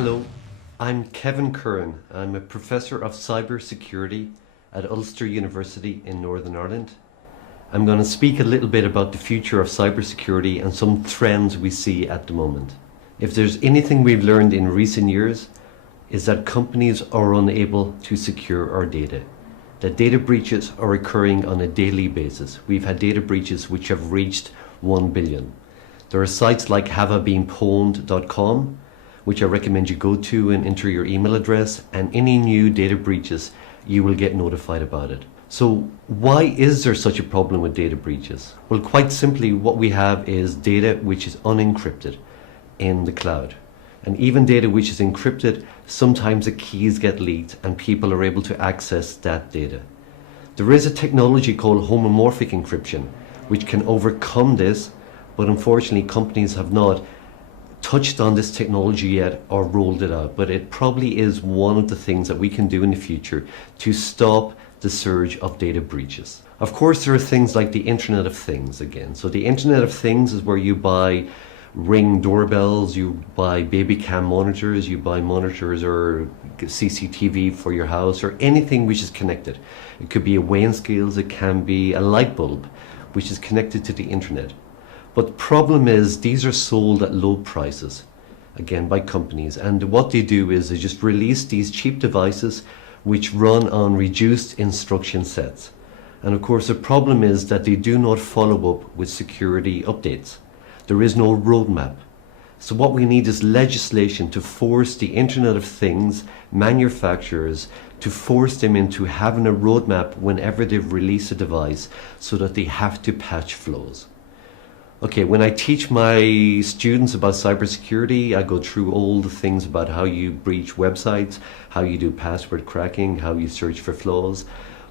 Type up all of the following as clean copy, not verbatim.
Hello, I'm Kevin Curran. I'm a Professor of Cybersecurity at Ulster University in Northern Ireland. I'm going to speak a little bit about the future of cybersecurity and some trends we see at the moment. If there's anything we've learned in recent years, is that companies are unable to secure our data. That data breaches are occurring on a daily basis. We've had data breaches which have reached 1 billion. There are sites like haveibeenpwned.com, which I recommend you go to and enter your email address, and any new data breaches, you will get notified about it. So why is there such a problem with data breaches? Well, quite simply, what we have is data which is unencrypted in the cloud. And even data which is encrypted, sometimes the keys get leaked and people are able to access that data. There is a technology called homomorphic encryption, which can overcome this, but unfortunately companies have not touched on this technology yet or rolled it out. But it probably is one of the things that we can do in the future to stop the surge of data breaches. Of course, there are things like the Internet of Things again. So the Internet of Things is where you buy Ring doorbells, you buy baby cam monitors, you buy monitors or CCTV for your house, or anything which is connected. It could be a weighing scales, it can be a light bulb which is connected to the internet. But the problem is these are sold at low prices, again by companies, and what they do is they just release these cheap devices which run on reduced instruction sets. And of course the problem is that they do not follow up with security updates. There is no roadmap. So what we need is legislation to force the Internet of Things manufacturers to force them into having a roadmap whenever they release a device so that they have to patch flaws. Okay, when I teach my students about cybersecurity, I go through all the things about how you breach websites, how you do password cracking, how you search for flaws.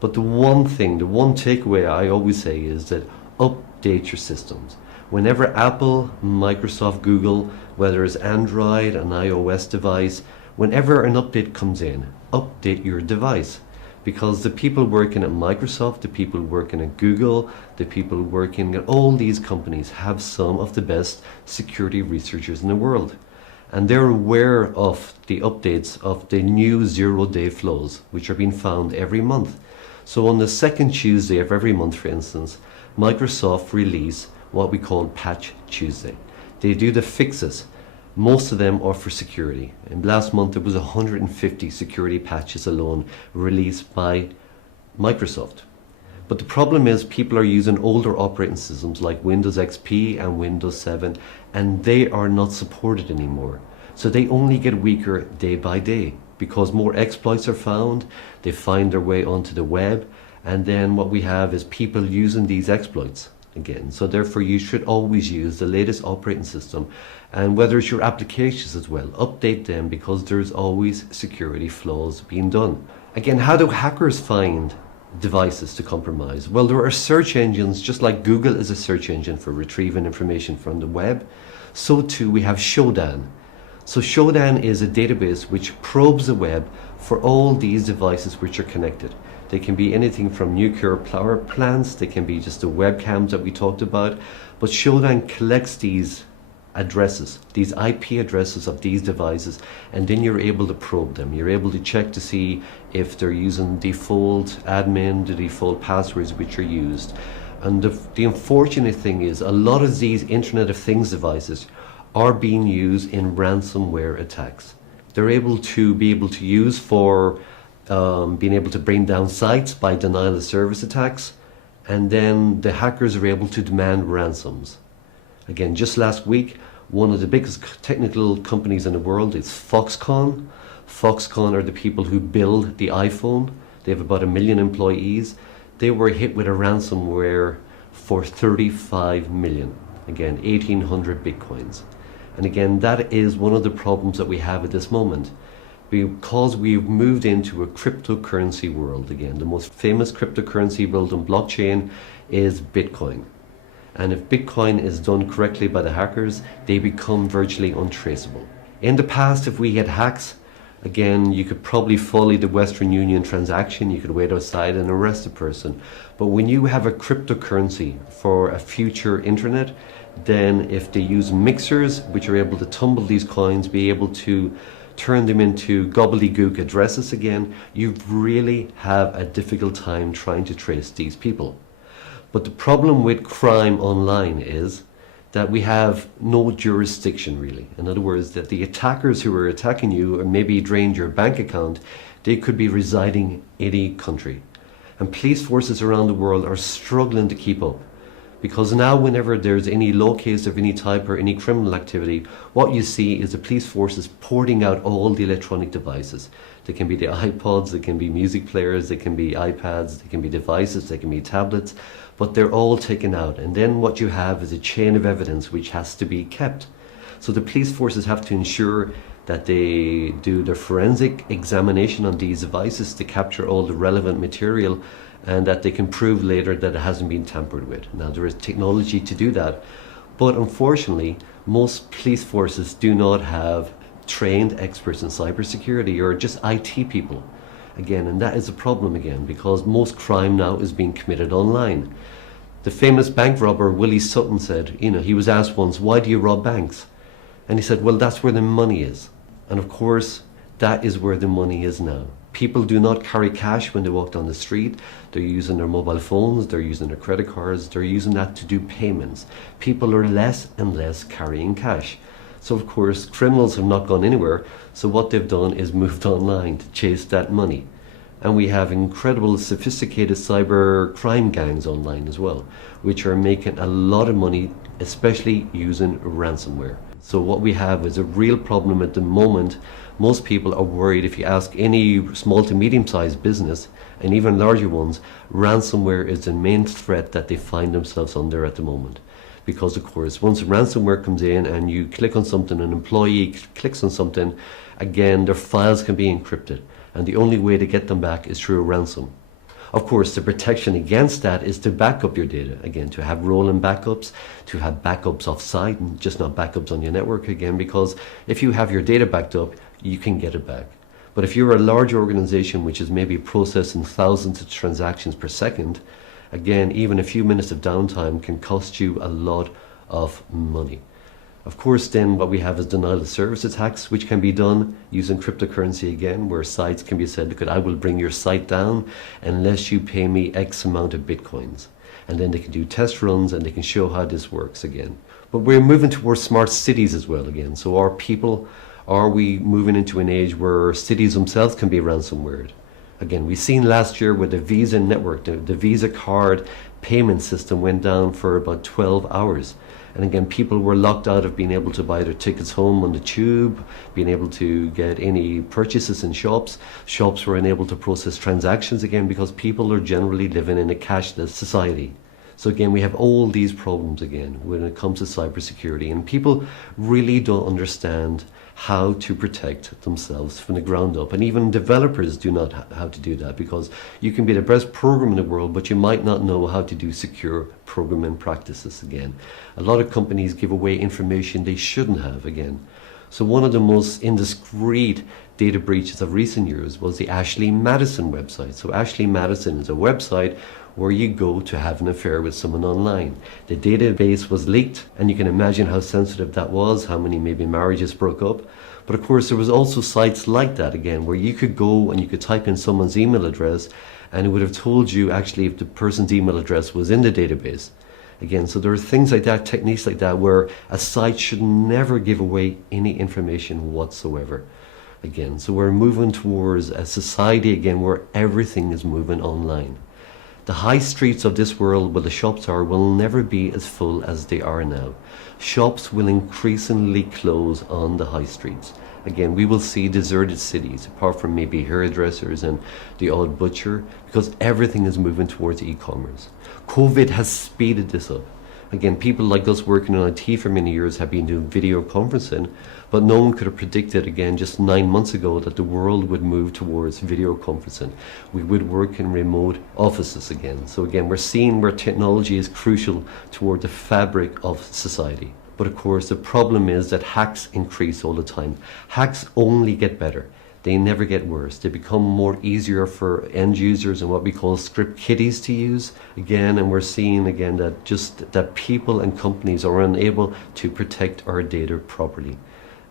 But the one takeaway I always say is that update your systems. Whenever Apple, Microsoft, Google, whether it's Android, an iOS device, whenever an update comes in, update your device. Because the people working at Microsoft, the people working at Google, the people working at all these companies have some of the best security researchers in the world. And they're aware of the updates of the new zero-day flaws, which are being found every month. So on the second Tuesday of every month, for instance, Microsoft release what we call Patch Tuesday. They do the fixes. Most of them are for security. And last month there was 150 security patches alone released by Microsoft. But the problem is people are using older operating systems like Windows XP and Windows 7, and they are not supported anymore. So they only get weaker day by day because more exploits are found, they find their way onto the web, and then what we have is people using these exploits again. So therefore you should always use the latest operating system, and whether it's your applications as well, update them because there's always security flaws being done. Again, how do hackers find devices to compromise? Well, there are search engines, just like Google is a search engine for retrieving information from the web, so too we have Shodan. So Shodan is a database which probes the web for all these devices which are connected. They can be anything from nuclear power plants, they can be just the webcams that we talked about, but Shodan collects these addresses, these IP addresses of these devices, and then you're able to probe them. You're able to check to see if they're using default admin, the default passwords which are used. And the unfortunate thing is a lot of these Internet of Things devices are being used in ransomware attacks. They're able to use for being able to bring down sites by denial of service attacks, and then the hackers are able to demand ransoms. Again, just last week, one of the biggest technical companies in the world is Foxconn. Foxconn are the people who build the iPhone. They have about 1 million employees. They were hit with a ransomware for 35 million. Again, 1,800 bitcoins. And again, that is one of the problems that we have at this moment, because we've moved into a cryptocurrency world again. The most famous cryptocurrency built on blockchain is Bitcoin. And if Bitcoin is done correctly by the hackers, they become virtually untraceable. In the past, if we had hacks, again, you could probably follow the Western Union transaction, you could wait outside and arrest a person. But when you have a cryptocurrency for a future internet, then if they use mixers, which are able to tumble these coins, be able to turn them into gobbledygook addresses again, you really have a difficult time trying to trace these people. But the problem with crime online is that we have no jurisdiction really. In other words, that the attackers who are attacking you or maybe drained your bank account, they could be residing in any country. And police forces around the world are struggling to keep up. Because now whenever there's any law case of any type or any criminal activity, what you see is the police forces porting out all the electronic devices. They can be the iPods, they can be music players, they can be iPads, they can be devices, they can be tablets, but they're all taken out. And then what you have is a chain of evidence which has to be kept. So the police forces have to ensure that they do the forensic examination on these devices to capture all the relevant material and that they can prove later that it hasn't been tampered with. Now there is technology to do that, but unfortunately most police forces do not have trained experts in cybersecurity or just IT people. Again, and that is a problem again, because most crime now is being committed online. The famous bank robber Willie Sutton said, he was asked once, why do you rob banks? And he said, well, that's where the money is. And of course, that is where the money is now. People do not carry cash when they walk down the street. They're using their mobile phones, they're using their credit cards, they're using that to do payments. People are less and less carrying cash. So of course, criminals have not gone anywhere, so what they've done is moved online to chase that money. And we have incredible sophisticated cyber crime gangs online as well, which are making a lot of money, especially using ransomware. So what we have is a real problem at the moment. Most people are worried. If you ask any small to medium-sized business, and even larger ones, ransomware is the main threat that they find themselves under at the moment. Because of course, once ransomware comes in and you click on something, an employee clicks on something, again, their files can be encrypted. And the only way to get them back is through a ransom. Of course, the protection against that is to back up your data, again, to have rolling backups, to have backups off-site and just not backups on your network again, because if you have your data backed up, you can get it back. But if you're a large organization which is maybe processing thousands of transactions per second, again, even a few minutes of downtime can cost you a lot of money. Of course, then what we have is denial of service attacks, which can be done using cryptocurrency again, where sites can be said, look, I will bring your site down unless you pay me X amount of bitcoins. And then they can do test runs and they can show how this works again. But we're moving towards smart cities as well again. So are we moving into an age where cities themselves can be ransomwared? Again, we've seen last year with the Visa network, the Visa card payment system went down for about 12 hours. And again, people were locked out of being able to buy their tickets home on the tube, being able to get any purchases in shops. Shops were unable to process transactions again because people are generally living in a cashless society. So again, we have all these problems again when it comes to cybersecurity, and people really don't understand how to protect themselves from the ground up. And even developers do not know how to do that, because you can be the best programmer in the world, but you might not know how to do secure programming practices again. A lot of companies give away information they shouldn't have again. So one of the most indiscreet data breaches of recent years was the Ashley Madison website. So Ashley Madison is a website where you go to have an affair with someone online. The database was leaked, and you can imagine how sensitive that was, how many maybe marriages broke up. But of course, there was also sites like that again, where you could go and you could type in someone's email address, and it would have told you actually if the person's email address was in the database. Again, so there are things like that, techniques like that, where a site should never give away any information whatsoever. Again, so we're moving towards a society again where everything is moving online. The high streets of this world where the shops are will never be as full as they are now. Shops will increasingly close on the high streets. Again, we will see deserted cities, apart from maybe hairdressers and the odd butcher, because everything is moving towards e-commerce. COVID has speeded this up. Again, people like us working in IT for many years have been doing video conferencing, but no one could have predicted, again, just 9 months ago that the world would move towards video conferencing. We would work in remote offices again. So again, we're seeing where technology is crucial toward the fabric of society. But of course, the problem is that hacks increase all the time. Hacks only get better. They never get worse. They become more easier for end users and what we call script kiddies to use again. And we're seeing again that people and companies are unable to protect our data properly.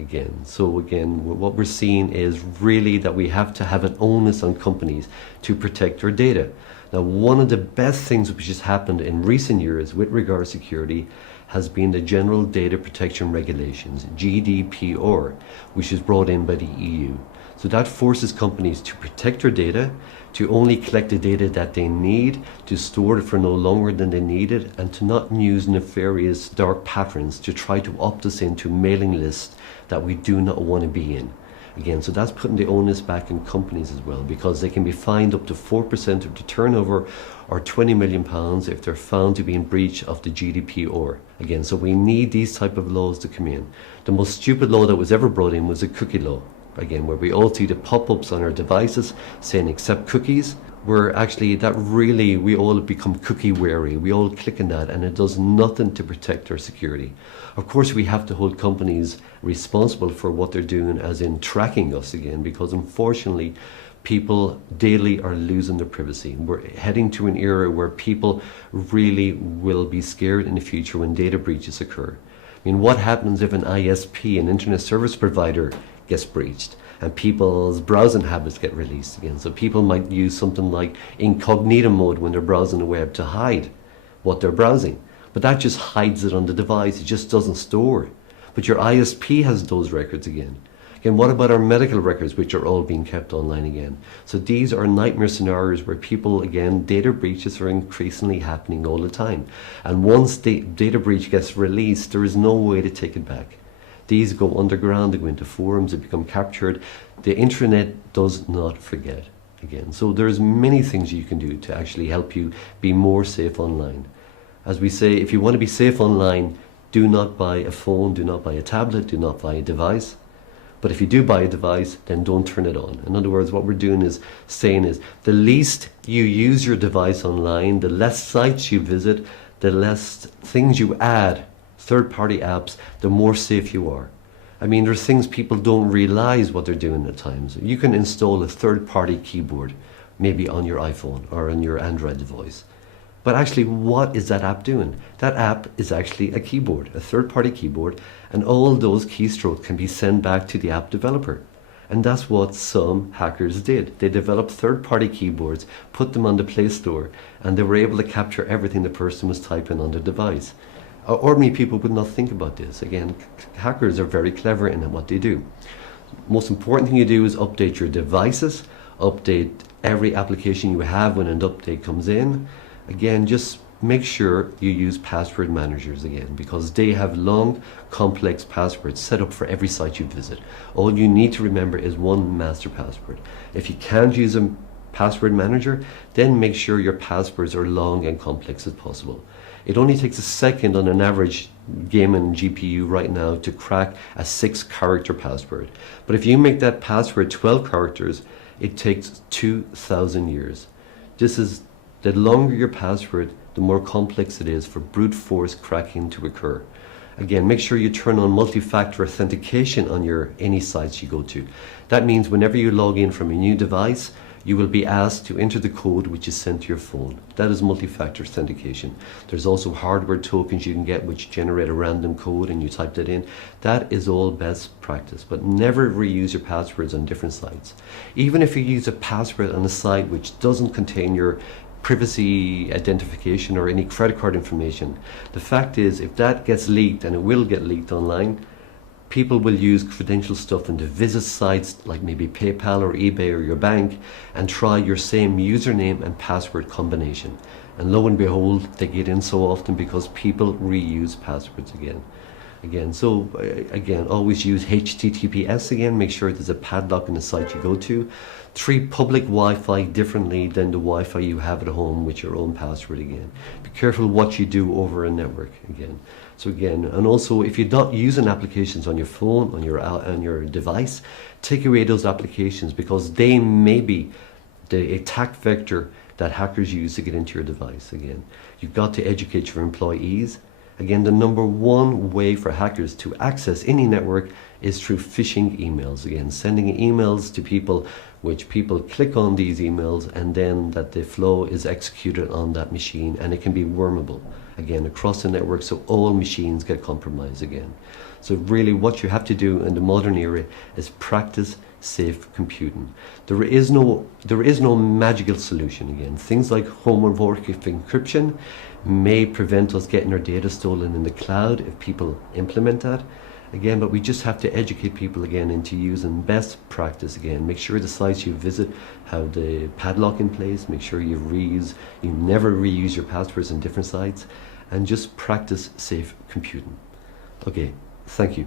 again. So again, what we're seeing is really that we have to have an onus on companies to protect their data. Now, one of the best things which has happened in recent years with regard to security has been the General Data Protection Regulations, GDPR, which is brought in by the EU. So that forces companies to protect their data, to only collect the data that they need, to store it for no longer than they need it, and to not use nefarious dark patterns to try to opt us into mailing lists that we do not want to be in. Again, so that's putting the onus back in companies as well, because they can be fined up to 4% of the turnover or £20 million if they're found to be in breach of the GDPR. Again, so we need these type of laws to come in. The most stupid law that was ever brought in was a cookie law. Again, where we all see the pop-ups on our devices saying accept cookies, where actually that really, we all become cookie wary. We all click on that and it does nothing to protect our security. Of course, we have to hold companies responsible for what they're doing, as in tracking us again, because unfortunately, people daily are losing their privacy. We're heading to an era where people really will be scared in the future when data breaches occur. I mean, what happens if an ISP, an internet service provider, gets breached and people's browsing habits get released again? So people might use something like incognito mode when they're browsing the web to hide what they're browsing. But that just hides it on the device. It just doesn't store it. But your ISP has those records again. Again, what about our medical records, which are all being kept online again? So these are nightmare scenarios where people, again, data breaches are increasingly happening all the time. And once the data breach gets released, there is no way to take it back. These go underground, they go into forums, they become captured. The internet does not forget again. So there's many things you can do to actually help you be more safe online. As we say, if you want to be safe online, do not buy a phone, do not buy a tablet, do not buy a device. But if you do buy a device, then don't turn it on. In other words, what we're doing is saying is the least you use your device online, the less sites you visit, the less things you add, third-party apps, the more safe you are. I mean, there's things people don't realize what they're doing at times. You can install a third-party keyboard, maybe on your iPhone or on your Android device. But actually, what is that app doing? That app is actually a keyboard, a third-party keyboard, and all those keystrokes can be sent back to the app developer. And that's what some hackers did. They developed third-party keyboards, put them on the Play Store, and they were able to capture everything the person was typing on their device. Ordinary people would not think about this. Again, hackers are very clever in what they do. Most important thing you do is update your devices, update every application you have when an update comes in. Again, just make sure you use password managers again, because they have long, complex passwords set up for every site you visit. All you need to remember is one master password. If you can't use a password manager, then make sure your passwords are long and complex as possible. It only takes a second on an average gaming GPU right now to crack a 6-character password. But if you make that password 12 characters, it takes 2,000 years. The longer your password, the more complex it is for brute force cracking to occur. Again, make sure you turn on multi-factor authentication on any sites you go to. That means whenever you log in from a new device, you will be asked to enter the code which is sent to your phone. That is multi-factor authentication. There's also hardware tokens you can get which generate a random code and you type that in. That is all best practice, but never reuse your passwords on different sites. Even if you use a password on a site which doesn't contain your privacy identification or any credit card information, the fact is if that gets leaked, and it will get leaked online, people will use credential stuff and to visit sites like maybe PayPal or eBay or your bank and try your same username and password combination. And lo and behold, they get in so often because people reuse passwords again. So always use HTTPS again. Make sure there's a padlock in the site you go to. Treat public Wi-Fi differently than the Wi-Fi you have at home with your own password again. Be careful what you do over a network again. And also if you're not using applications on your phone, on your device, take away those applications because they may be the attack vector that hackers use to get into your device again. You've got to educate your employees. Again, the number one way for hackers to access any network is through phishing emails. Again, sending emails to people which people click on these emails and then that the flow is executed on that machine, and it can be wormable again across the network, so all machines get compromised again. So really what you have to do in the modern era is practice safe computing. There is no magical solution again. Things like homomorphic encryption may prevent us getting our data stolen in the cloud if people implement that again, but we just have to educate people again into using best practice again. Make sure the sites you visit have the padlock in place, make sure you never reuse your passwords on different sites, and just practice safe computing. Okay, thank you.